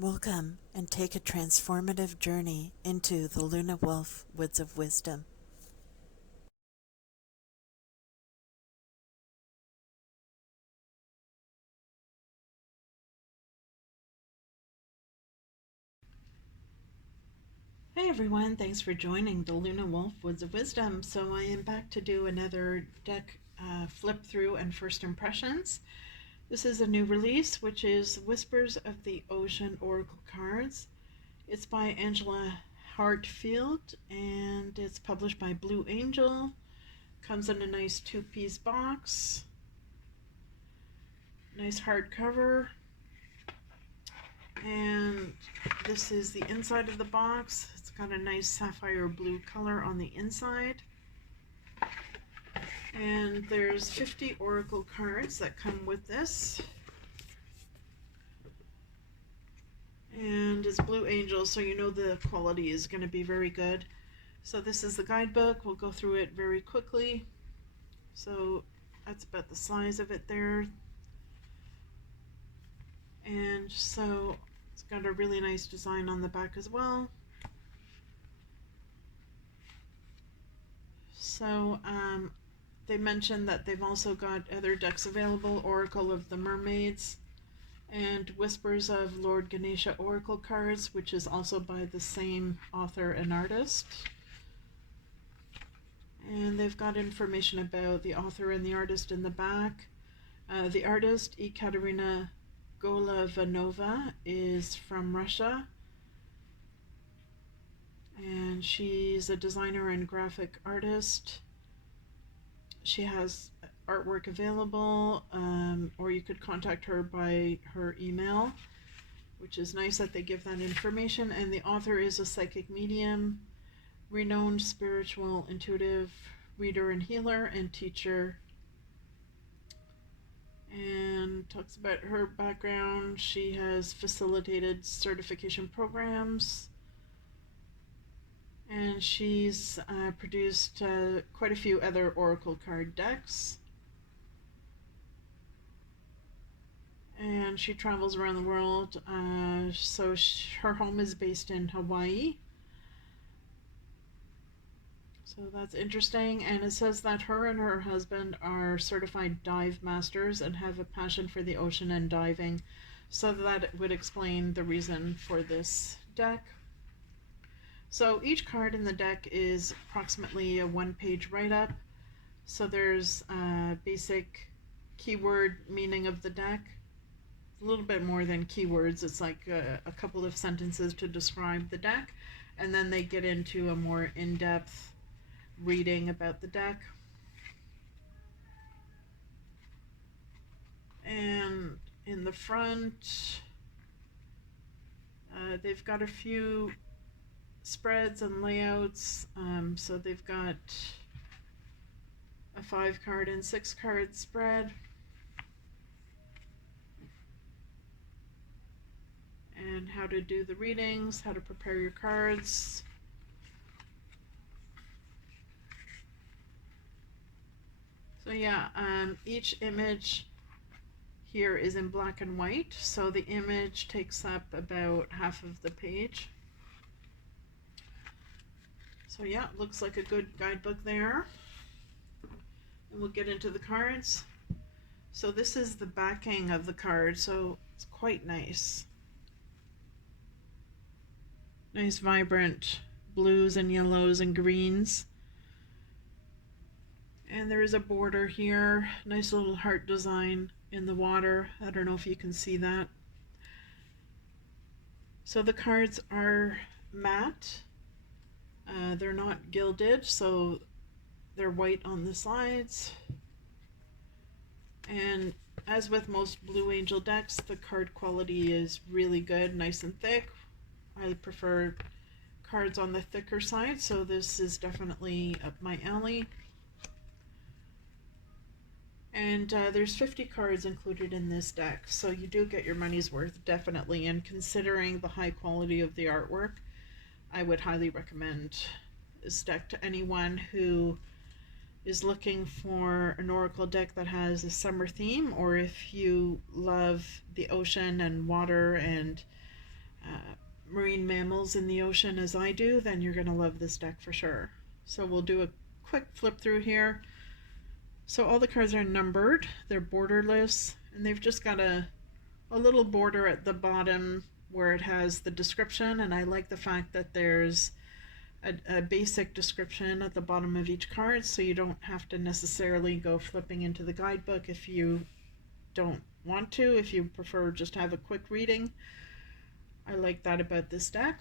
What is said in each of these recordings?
Welcome and take a transformative journey into the Luna Wolf Woods of Wisdom. Hey everyone, thanks for joining the Luna Wolf Woods of Wisdom. So I am back to do another deck flip through and first impressions. This is a new release, which is Whispers of the Ocean Oracle Cards. It's by Angela Hartfield and it's published by Blue Angel. Comes in a nice two-piece box. Nice hardcover. And this is the inside of the box. It's got a nice sapphire blue color on the inside. And there's 50 oracle cards that come with this. And it's Blue Angel, so you know the quality is going to be very good. So this is the guidebook. We'll go through it very quickly. So that's about the size of it there. And so it's got a really nice design on the back as well. So they mentioned that they've also got other decks available, Oracle of the Mermaids and Whispers of Lord Ganesha Oracle cards, which is also by the same author and artist. And they've got information about the author and the artist in the back. The artist, Ekaterina Golovanova, is from Russia. And she's a designer and graphic artist. She has artwork available, or you could contact her by her email, which is nice that they give that information. And the author is a psychic medium, renowned spiritual, intuitive reader and healer and teacher. And talks about her background. She has facilitated certification programs. And she's produced quite a few other oracle card decks. And she travels around the world. So her home is based in Hawaii. So that's interesting. And it says that her and her husband are certified dive masters and have a passion for the ocean and diving. So that would explain the reason for this deck. So each card in the deck is approximately a one-page write-up. So there's basic keyword meaning of the deck. A little bit more than keywords. It's like a couple of sentences to describe the deck. And then they get into a more in-depth reading about the deck. And in the front, they've got a few spreads and layouts. So they've got a 5-card and 6-card spread. And how to do the readings, how to prepare your cards. So yeah, each image here is in black and white. So the image takes up about half of the page. So yeah, looks like a good guidebook there. And we'll get into the cards. So this is the backing of the card, so it's quite nice. Nice vibrant blues and yellows and greens. And there is a border here, nice little heart design in the water. I don't know if you can see that. So the cards are matte. They're not gilded, so they're white on the sides. And as with most Blue Angel decks, the card quality is really good, nice and thick. I prefer cards on the thicker side, so this is definitely up my alley. And there's 50 cards included in this deck, so you do get your money's worth, definitely. And considering the high quality of the artwork, I would highly recommend this deck to anyone who is looking for an oracle deck that has a summer theme, or if you love the ocean and water and marine mammals in the ocean as I do, then you're going to love this deck for sure. So we'll do a quick flip through here. So all the cards are numbered, they're borderless, and they've just got a little border at the bottom where it has the description, and I like the fact that there's a basic description at the bottom of each card, so you don't have to necessarily go flipping into the guidebook if you don't want to, if you prefer just have a quick reading. I like that about this deck.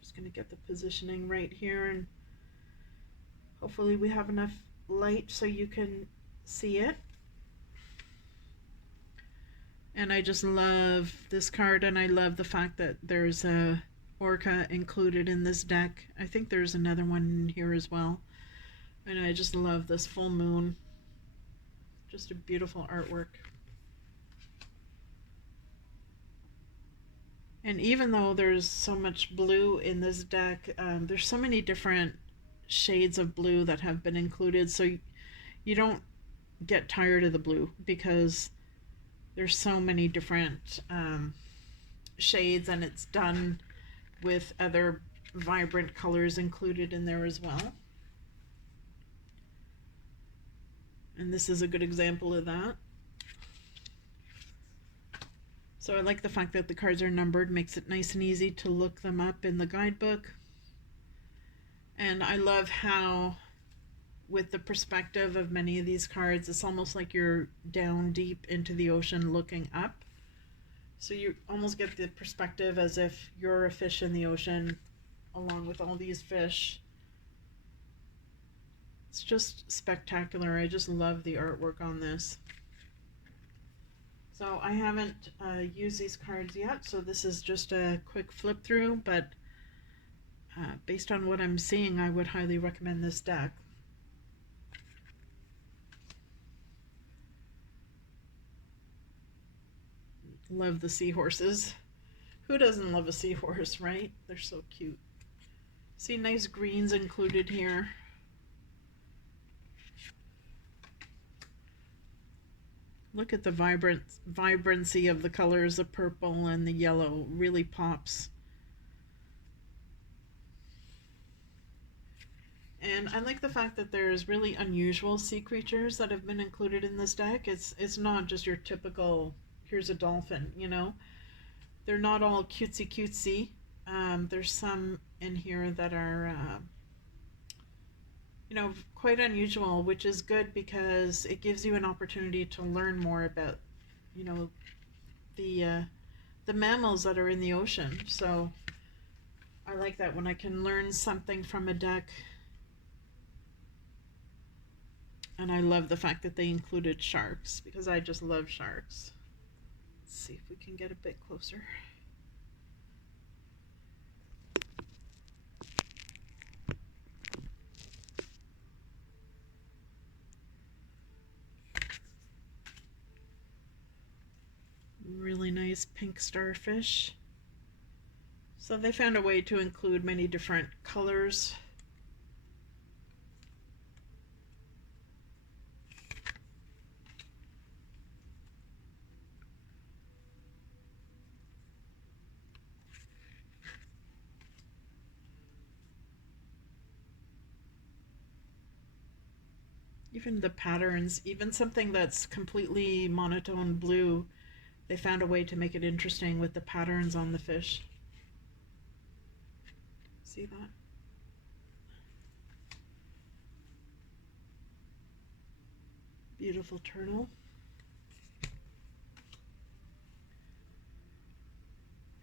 Just going to get the positioning right here, and hopefully we have enough light so you can see it. And I just love this card, and I love the fact that there's a orca included in this deck. I think there's another one here as well. And I just love this full moon. Just a beautiful artwork. And even though there's so much blue in this deck, there's so many different shades of blue that have been included, so you don't get tired of the blue because there's so many different shades, and it's done with other vibrant colors included in there as well. And this is a good example of that. So I like the fact that the cards are numbered, makes it nice and easy to look them up in the guidebook. And I love how, with the perspective of many of these cards, it's almost like you're down deep into the ocean looking up. So you almost get the perspective as if you're a fish in the ocean along with all these fish. It's just spectacular. I just love the artwork on this. So I haven't used these cards yet, so this is just a quick flip through, but based on what I'm seeing, I would highly recommend this deck. Love the seahorses. Who doesn't love a seahorse, right? They're so cute. See, nice greens included here. Look at the vibrancy of the colors. The purple and the yellow really pops. And I like the fact that there's really unusual sea creatures that have been included in this deck. It's not just your typical, here's a dolphin, you know. They're not all cutesy cutesy. There's some in here that are, you know, quite unusual, which is good because it gives you an opportunity to learn more about, you know, the mammals that are in the ocean. So I like that when I can learn something from a deck. And I love the fact that they included sharks because I just love sharks. Let's see if we can get a bit closer. Really nice pink starfish. So they found a way to include many different colors. Even the patterns, even something that's completely monotone blue, they found a way to make it interesting with the patterns on the fish. See that? Beautiful turtle.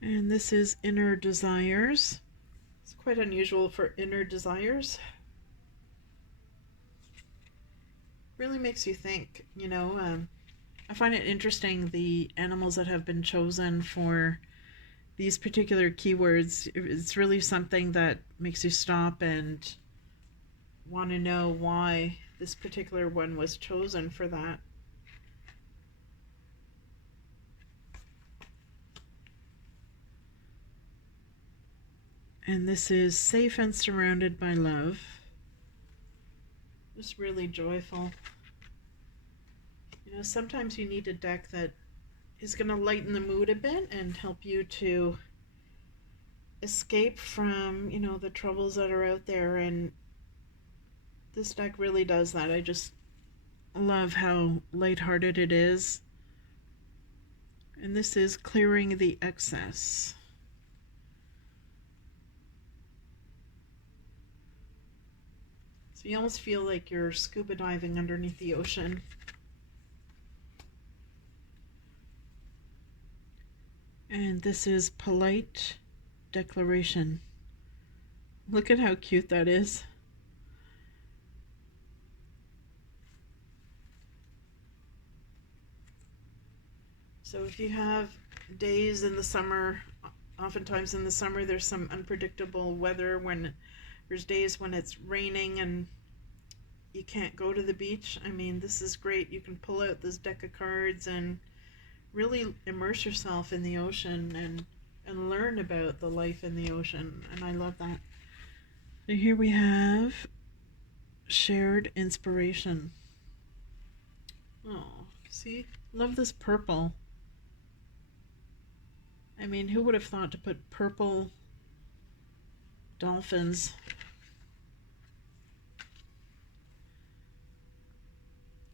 And this is Inner Desires. It's quite unusual for Inner Desires. Really makes you think, you know. I find it interesting the animals that have been chosen for these particular keywords. It's really something that makes you stop and want to know why this particular one was chosen for that. And this is safe and surrounded by love. Just really joyful. You know, sometimes you need a deck that is going to lighten the mood a bit and help you to escape from, you know, the troubles that are out there. And this deck really does that. I just love how lighthearted it is. And this is clearing the excess. So you almost feel like you're scuba diving underneath the ocean. And this is polite declaration. Look at how cute that is. So if you have days in the summer, oftentimes in the summer there's some unpredictable weather, when there's days when it's raining and you can't go to the beach. I mean, this is great. You can pull out this deck of cards and really immerse yourself in the ocean and learn about the life in the ocean. And I love that. So here we have shared inspiration. Oh, see? Love this purple. I mean, who would have thought to put purple dolphins?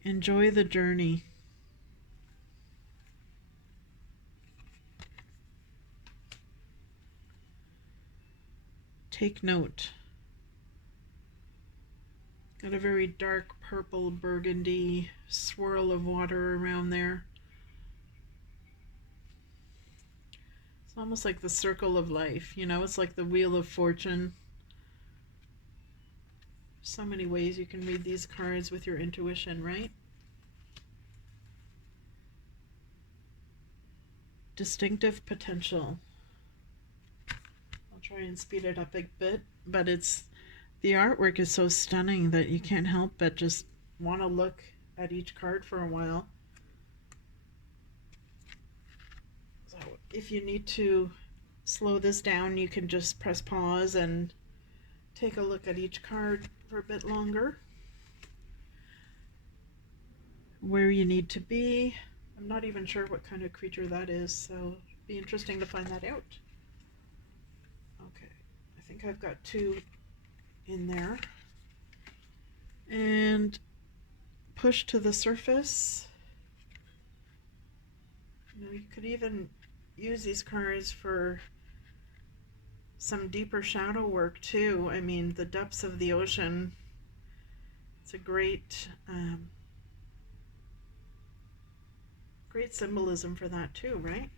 Enjoy the journey. Take note. Got a very dark purple burgundy swirl of water around there. It's almost like the circle of life, you know, it's like the wheel of fortune. So many ways you can read these cards with your intuition, right? Distinctive potential. I'll try and speed it up a bit, but the artwork is so stunning that you can't help but just want to look at each card for a while. So if you need to slow this down, you can just press pause and take a look at each card for a bit longer. Where you need to be. I'm not even sure what kind of creature that is, so it'll be interesting to find that out. Okay, I think I've got 2 in there. And push to the surface. You know, you could even use these cards for some deeper shadow work too. I mean, the depths of the ocean, it's a great great symbolism for that too, right?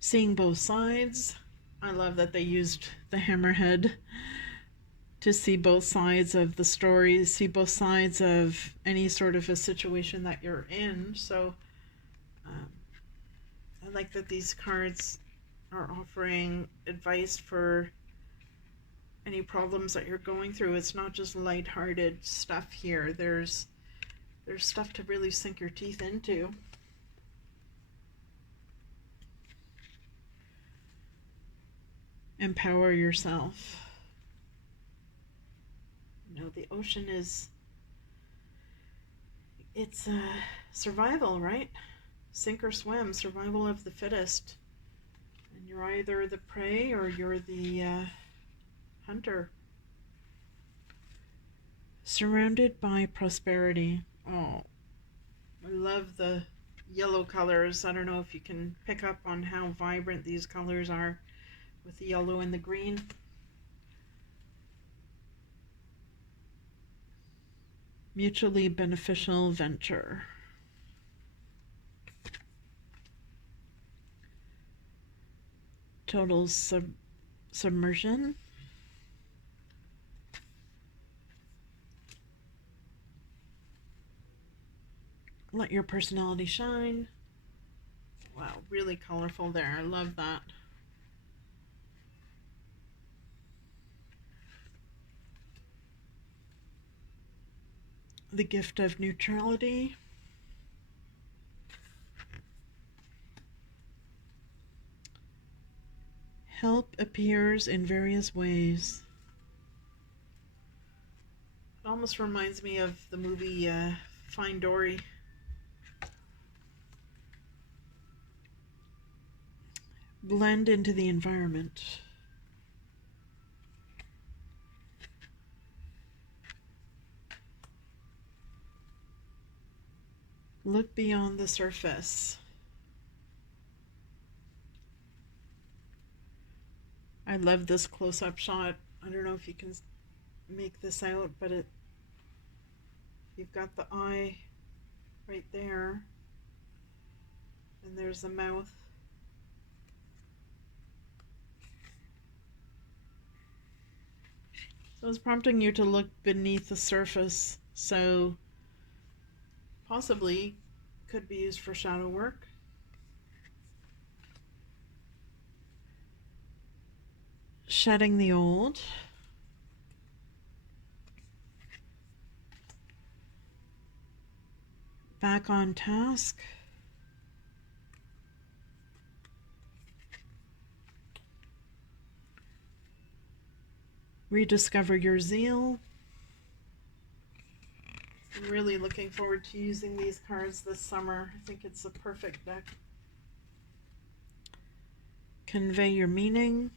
Seeing both sides. I love that they used the hammerhead to see both sides of the story, see both sides of any sort of a situation that you're in. So I like that these cards are offering advice for any problems that you're going through. It's not just lighthearted stuff here. There's stuff to really sink your teeth into. Empower yourself. You know, the ocean it's survival, right? Sink or swim, survival of the fittest. And you're either the prey or you're the hunter. Surrounded by prosperity. Oh, I love the yellow colors. I don't know if you can pick up on how vibrant these colors are with the yellow and the green. Mutually beneficial venture. Total submersion. Let your personality shine. Wow, really colorful there. I love that. The gift of neutrality. Help appears in various ways. It almost reminds me of the movie Find Dory. Blend into the environment. Look beyond the surface. I love this close-up shot. I don't know if you can make this out, but you've got the eye right there, and there's the mouth. So it's prompting you to look beneath the surface, so possibly could be used for shadow work. Shedding the old. Back on task. Rediscover your zeal. I'm really looking forward to using these cards this summer. I think it's a perfect deck. Convey your meaning.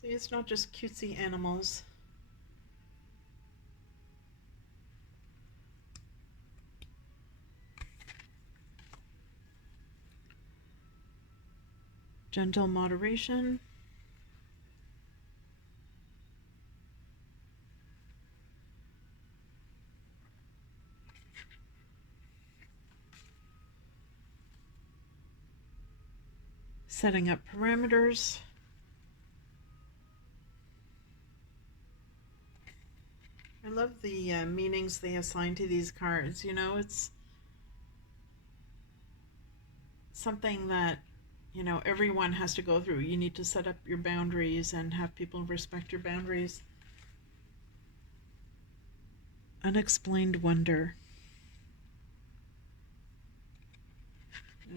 See, it's not just cutesy animals. Gentle moderation. Setting up parameters. I love the meanings they assign to these cards. You know, it's something that, you know, everyone has to go through. You need to set up your boundaries and have people respect your boundaries. Unexplained wonder.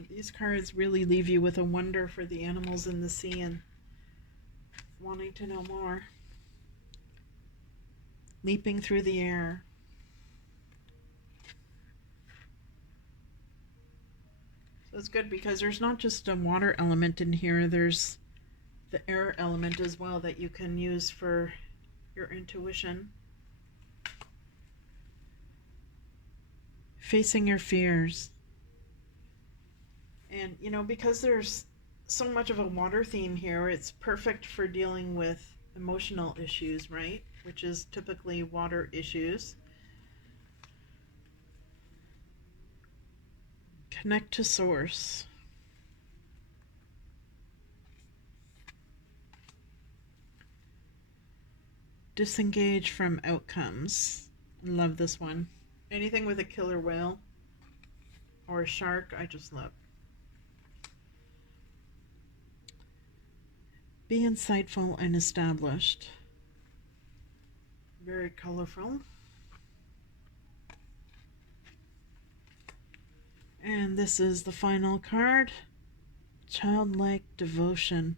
These cards really leave you with a wonder for the animals in the sea and wanting to know more. Leaping through the air. So it's good because there's not just a water element in here, there's the air element as well that you can use for your intuition. Facing your fears. And, you know, because there's so much of a water theme here, it's perfect for dealing with emotional issues, right? Which is typically water issues. Connect to source. Disengage from outcomes. Love this one. Anything with a killer whale or a shark, I just love. Be insightful and established. Very colorful. And this is the final card. Childlike devotion.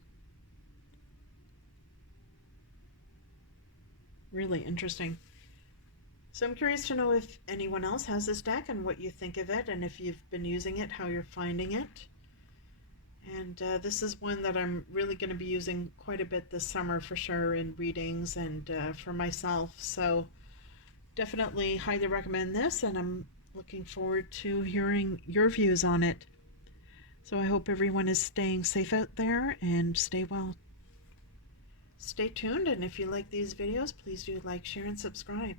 Really interesting. So I'm curious to know if anyone else has this deck and what you think of it, and if you've been using it, how you're finding it. And this is one that I'm really going to be using quite a bit this summer for sure in readings and for myself. So definitely highly recommend this, and I'm looking forward to hearing your views on it. So I hope everyone is staying safe out there and stay well. Stay tuned, and if you like these videos, please do like, share, and subscribe.